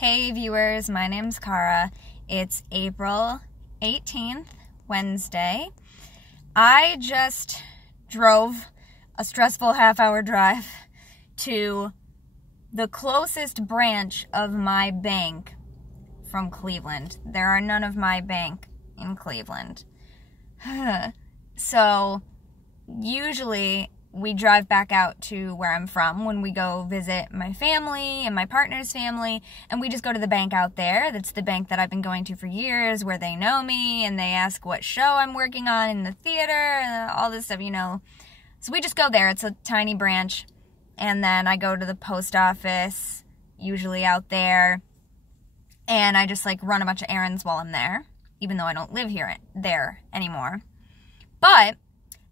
Hey viewers, my name's Cara. It's April 18th, Wednesday. I just drove a stressful half-hour drive to the closest branch of my bank from Cleveland. There are none of my bank in Cleveland. So, usually we drive back out to where I'm from when we go visit my family and my partner's family, and we just go to the bank out there. That's the bank that I've been going to for years, where they know me and they ask what show I'm working on in the theater and all this stuff, you know. So we just go there. It's a tiny branch. And then I go to the post office, usually out there, and I just like run a bunch of errands while I'm there, even though I don't live there anymore. But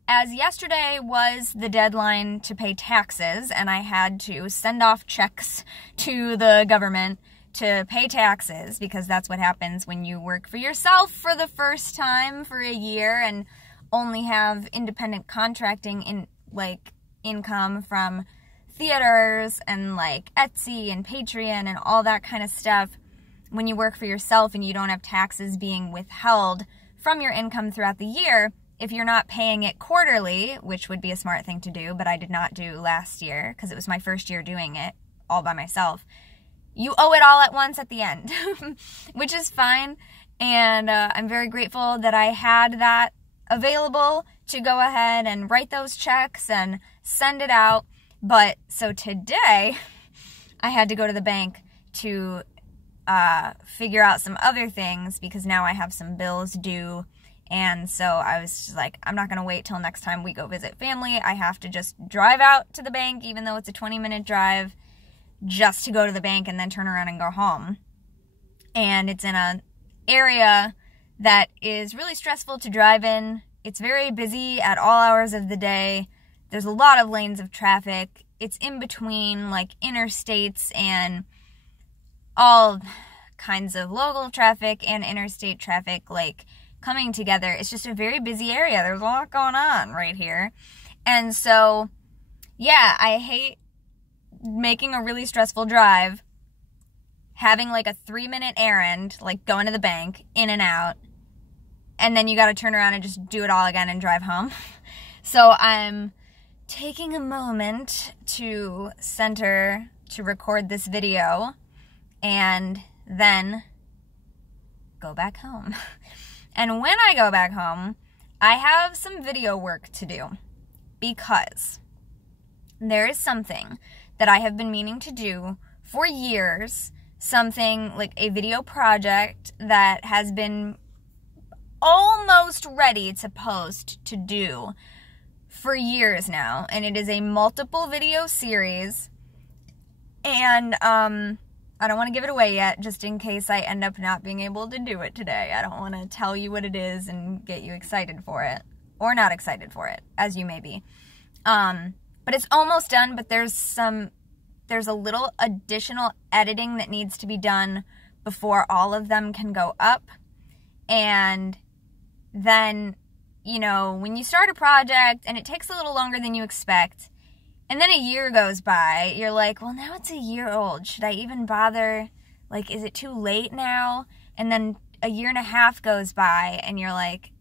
as yesterday was the deadline to pay taxes, and I had to send off checks to the government to pay taxes, because that's what happens when you work for yourself for the first time for a year and only have independent contracting income from theaters and like Etsy and Patreon and all that kind of stuff. When you work for yourself and you don't have taxes being withheld from your income throughout the year, if you're not paying it quarterly, which would be a smart thing to do, but I did not do last year because it was my first year doing it all by myself, you owe it all at once at the end, which is fine. And I'm very grateful that I had that available to go ahead and write those checks and send it out. But so today I had to go to the bank to figure out some other things, because now I have some bills due. And so I was just like, I'm not going to wait till next time we go visit family. I have to just drive out to the bank, even though it's a 20-minute drive, just to go to the bank and then turn around and go home. And it's in an area that is really stressful to drive in. It's very busy at all hours of the day. There's a lot of lanes of traffic. It's in between like interstates and all kinds of local traffic and interstate traffic, like coming together. It's just a very busy area. There's a lot going on right here. And so, yeah, I hate making a really stressful drive, having like a 3-minute errand, like going to the bank, in and out, and then you got to turn around and just do it all again and drive home. So I'm taking a moment to center to record this video and then go back home. And when I go back home, I have some video work to do, because there is something that I have been meaning to do for years, something like a video project that has been almost ready to post to do for years now, and it is a multiple video series, and I don't want to give it away yet, just in case I end up not being able to do it today. I don't want to tell you what it is and get you excited for it, or not excited for it, as you may be. But it's almost done, but there's a little additional editing that needs to be done before all of them can go up. And then, you know, when you start a project and it takes a little longer than you expect, and then a year goes by, you're like, well, now it's a year old. Should I even bother? Like, is it too late now? And then a year and a half goes by, and you're like,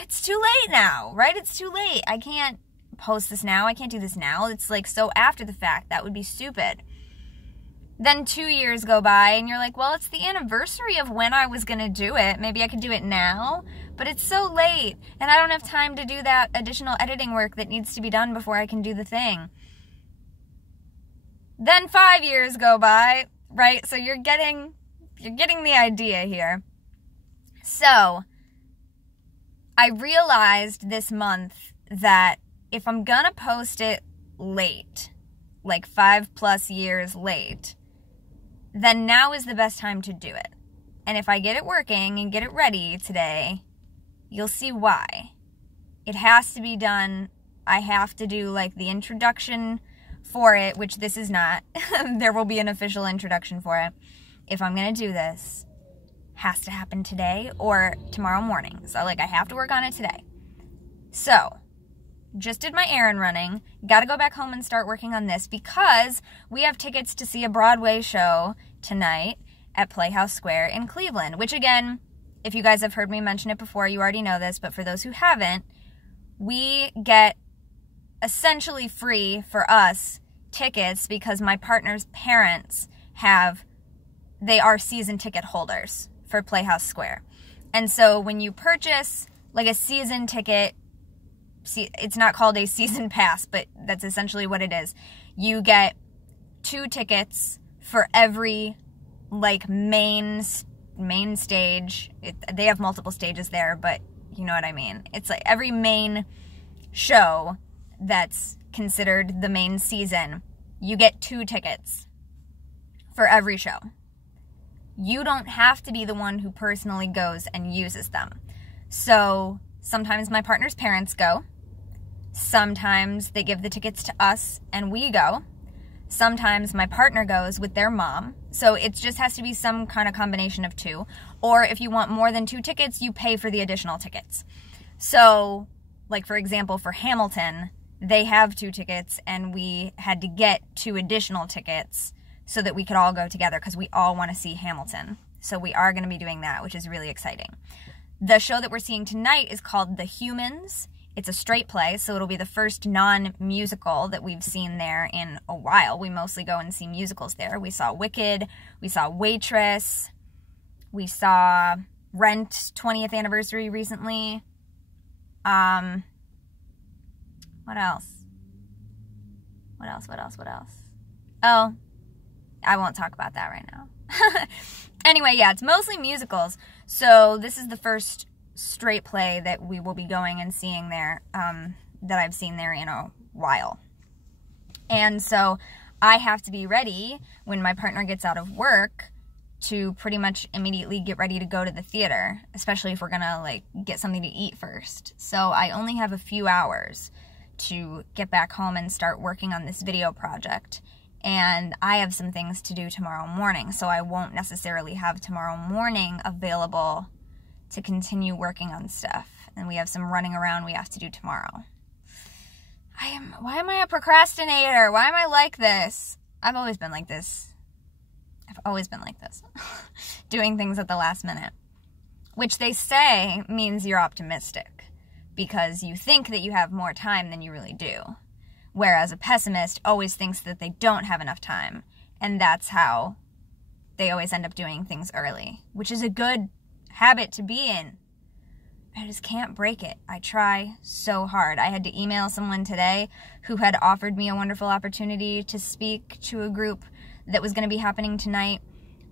it's too late now, right? It's too late. I can't post this now. I can't do this now. It's like so after the fact. That would be stupid. Then 2 years go by, and you're like, well, it's the anniversary of when I was going to do it. Maybe I could do it now, but it's so late, and I don't have time to do that additional editing work that needs to be done before I can do the thing. Then 5 years go by, right? So you're getting the idea here. So I realized this month that if I'm gonna post it late, like 5+ years late, then now is the best time to do it. And if I get it working and get it ready today, you'll see why. It has to be done. I have to do like the introduction for it, which this is not. There will be an official introduction for it. If I'm going to do this, has to happen today or tomorrow morning. So like I have to work on it today. So just did my errand running, got to go back home and start working on this because we have tickets to see a Broadway show tonight, at Playhouse Square in Cleveland, which again, if you guys have heard me mention it before, you already know this, but for those who haven't, we get essentially free for us tickets because my partner's parents they are season ticket holders for Playhouse Square. And so when you purchase like a season ticket, it's not called a season pass, but that's essentially what it is. You get 2 tickets for every like main stage. They have multiple stages there, but you know what I mean. It's like every main show that's considered the main season, you get 2 tickets for every show. You don't have to be the one who personally goes and uses them. So sometimes my partner's parents go. Sometimes they give the tickets to us and we go. Sometimes my partner goes with their mom. So it just has to be some kind of combination of 2. Or if you want more than 2 tickets, you pay for the additional tickets. So, like for example, for Hamilton, they have 2 tickets and we had to get 2 additional tickets so that we could all go together because we all want to see Hamilton. So we are going to be doing that, which is really exciting. The show that we're seeing tonight is called The Humans. It's a straight play, so it'll be the first non-musical that we've seen there in a while. We mostly go and see musicals there. We saw Wicked, we saw Waitress, we saw Rent 20th anniversary recently. What else? What else? Oh, I won't talk about that right now. Anyway, yeah, it's mostly musicals. So this is the first straight play that we will be going and seeing there, that I've seen there in a while. And so I have to be ready when my partner gets out of work to pretty much immediately get ready to go to the theater, especially if we're gonna like get something to eat first. So I only have a few hours to get back home and start working on this video project. And I have some things to do tomorrow morning, so I won't necessarily have tomorrow morning available to continue working on stuff. And we have some running around we have to do tomorrow. Why am I a procrastinator? Why am I like this? I've always been like this. Doing things at the last minute. Which they say means you're optimistic, because you think that you have more time than you really do. Whereas a pessimist always thinks that they don't have enough time. And that's how they always end up doing things early, which is a good habit to be in. I just can't break it. I try so hard. I had to email someone today who had offered me a wonderful opportunity to speak to a group that was going to be happening tonight,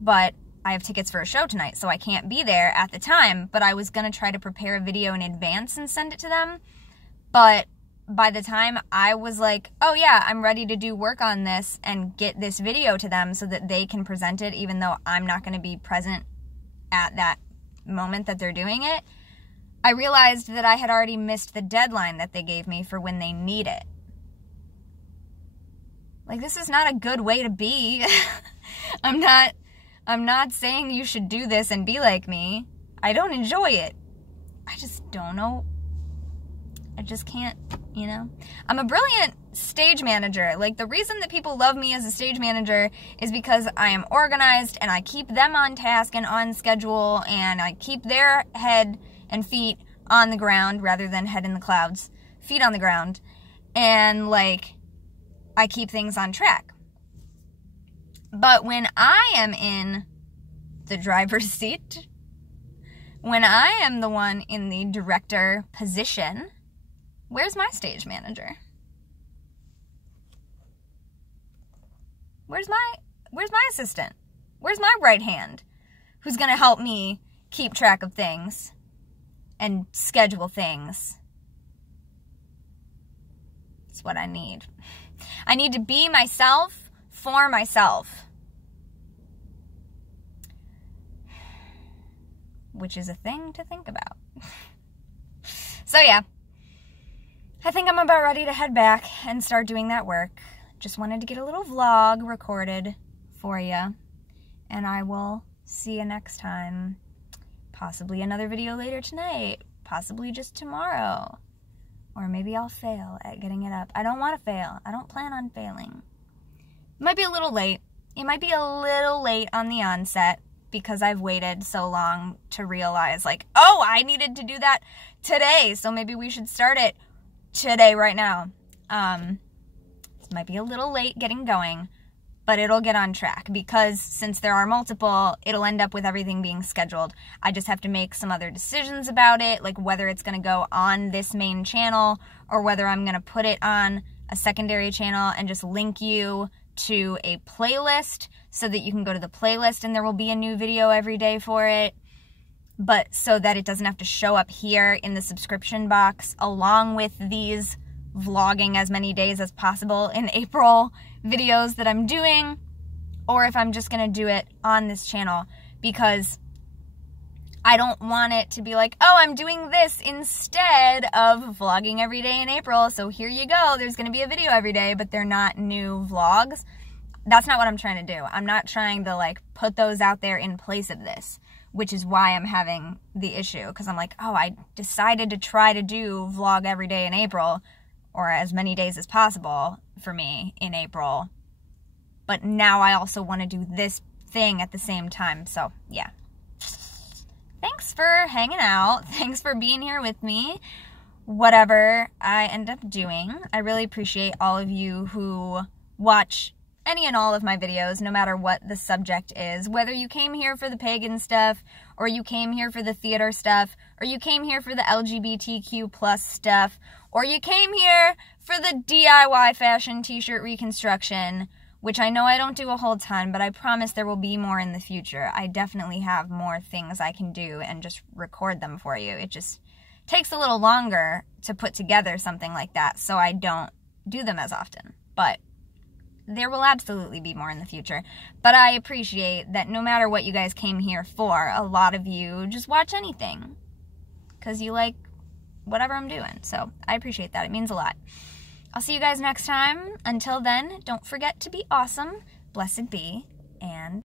but I have tickets for a show tonight, so I can't be there at the time, but I was going to try to prepare a video in advance and send it to them. But by the time I was like, oh yeah, I'm ready to do work on this and get this video to them so that they can present it, even though I'm not going to be present at that moment that they're doing it, I realized that I had already missed the deadline that they gave me for when they need it. Like, this is not a good way to be. I'm not saying you should do this and be like me. I don't enjoy it. I just don't know. I just can't, you know. I'm a brilliant stage manager. Like, the reason that people love me as a stage manager is because I am organized and I keep them on task and on schedule, and I keep their head and feet on the ground rather than head in the clouds. Feet on the ground. And, like, I keep things on track. But when I am in the driver's seat, when I am the one in the director position, where's my stage manager? Where's my assistant? Where's my right hand? Who's going to help me keep track of things and schedule things? It's what I need. I need to be myself for myself. Which is a thing to think about. So yeah, I think I'm about ready to head back and start doing that work. Just wanted to get a little vlog recorded for you. And I will see you next time. Possibly another video later tonight. Possibly just tomorrow. Or maybe I'll fail at getting it up. I don't want to fail. I don't plan on failing. It might be a little late. It might be a little late on the onset. because I've waited so long to realize, like, oh, I needed to do that today, so maybe we should start it today, right now. This might be a little late getting going, but it'll get on track, because since there are multiple, it'll end up with everything being scheduled. I just have to make some other decisions about it, like whether it's going to go on this main channel or whether I'm going to put it on a secondary channel and just link you to a playlist so that you can go to the playlist and there will be a new video every day for it, but so that it doesn't have to show up here in the subscription box along with these vlogging as many days as possible in April videos that I'm doing, or if I'm just going to do it on this channel, because I don't want it to be like, oh, I'm doing this instead of vlogging every day in April, so here you go, there's going to be a video every day, but they're not new vlogs. That's not what I'm trying to do. I'm not trying to, like, put those out there in place of this, which is why I'm having the issue, because I'm like, oh, I decided to try to do vlog every day in April, or as many days as possible for me in April, but now I also want to do this thing at the same time, so yeah. Thanks for hanging out. Thanks for being here with me. Whatever I end up doing, I really appreciate all of you who watch any and all of my videos, no matter what the subject is. Whether you came here for the pagan stuff, or you came here for the theater stuff, or you came here for the LGBTQ plus stuff, or you came here for the DIY fashion t-shirt reconstruction, which I know I don't do a whole ton, but I promise there will be more in the future. I definitely have more things I can do and just record them for you. It just takes a little longer to put together something like that, so I don't do them as often. But there will absolutely be more in the future. But I appreciate that no matter what you guys came here for, a lot of you just watch anything because you like whatever I'm doing. So I appreciate that. It means a lot. I'll see you guys next time. Until then, don't forget to be awesome, blessed be, and